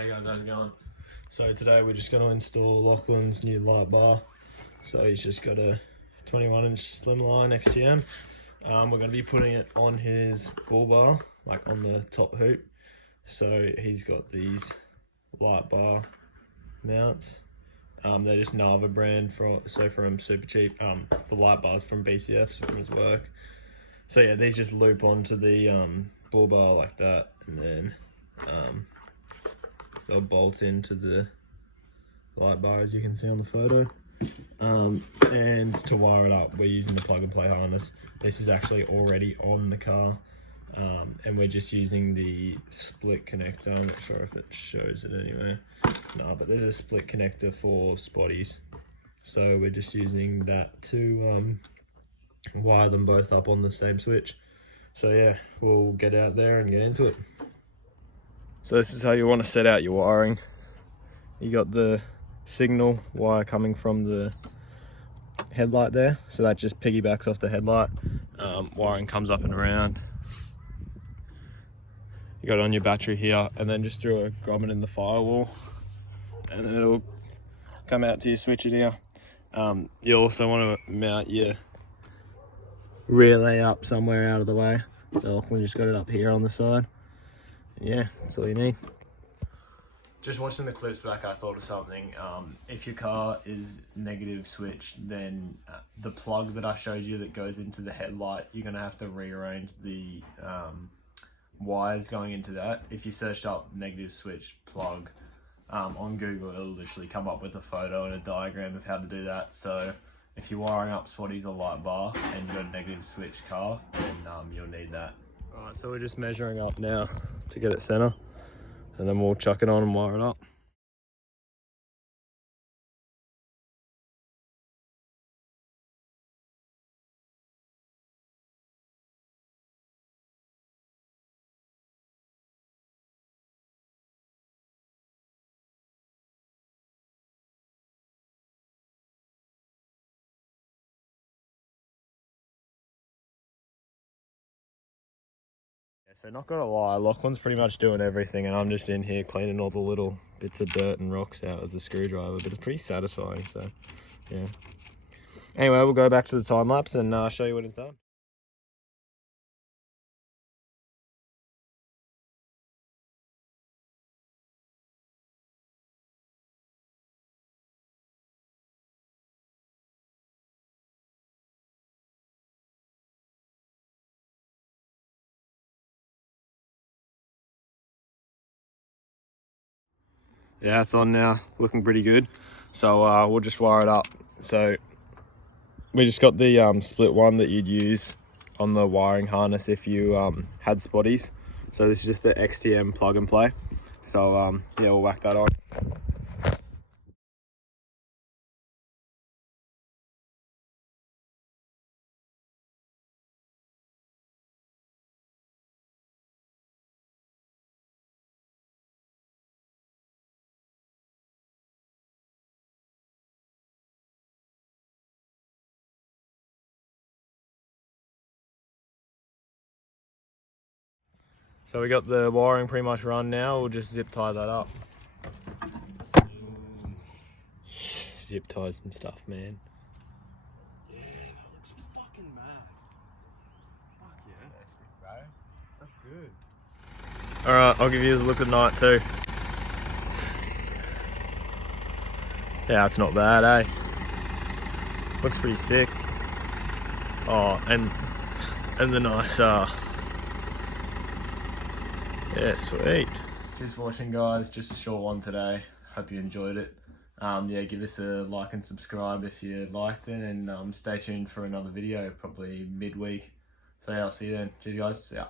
Hey guys, how's it going? So today we're just going to install Lachlan's new light bar. So he's just got a 21-inch slimline XTM. We're going to be putting it on his Bullbar, like on the top hoop. So he's got these light bar mounts. They're just Nava brand from Super Cheap. The light bar's from BCF, so from his work. So yeah, these just loop onto the Bullbar like that, and then they'll bolt into the light bar as you can see on the photo. And to wire it up, we're using the plug and play harness. This is actually already on the car, and we're just using the split connector. I'm not sure if it shows it anywhere. No, but there's a split connector for spotties. So we're just using that to wire them both up on the same switch. So yeah, we'll get out there and get into it. So this is how you want to set out your wiring. You got the signal wire coming from the headlight there, so that just piggybacks off the headlight. Wiring comes up and around. You got it on your battery here, and then just through a grommet in the firewall, and then it'll come out to your switcher here. You also want to mount your relay up somewhere out of the way, so we just got it up here on the side. Yeah, that's all you need. Just watching the clips back, I thought of something. If your car is negative switch, then the plug that I showed you that goes into the headlight, you're gonna have to rearrange the wires going into that. If you search up negative switch plug on Google, it'll literally come up with a photo and a diagram of how to do that. So if you're wiring up spotties or light bar and you've got a negative switch car, then you'll need that. Alright, so we're just measuring up now to get it center, and then we'll chuck it on and wire it up. So not gonna lie, Lachlan's pretty much doing everything, and I'm just in here cleaning all the little bits of dirt and rocks out with the screwdriver, but it's pretty satisfying, so yeah. Anyway, we'll go back to the time lapse and show you when it's done. Yeah, it's on now, looking pretty good. So we'll just wire it up. So we just got the split one that you'd use on the wiring harness if you had spotties. So this is just the XTM plug and play. So yeah, we'll whack that on. So we got the wiring pretty much run now. We'll just zip tie that up. Zip ties and stuff, man. Yeah, that looks fucking mad. Fuck yeah. That's good. Alright, I'll give you a look at night too. Yeah, it's not bad, eh? Looks pretty sick. Oh, and the nice yeah, sweet. Just watching, guys, just a short one today. Hope you enjoyed it. Yeah, give us a like and subscribe if you liked it, and stay tuned for another video, probably midweek. So yeah, I'll see you then. Cheers, guys. Yeah.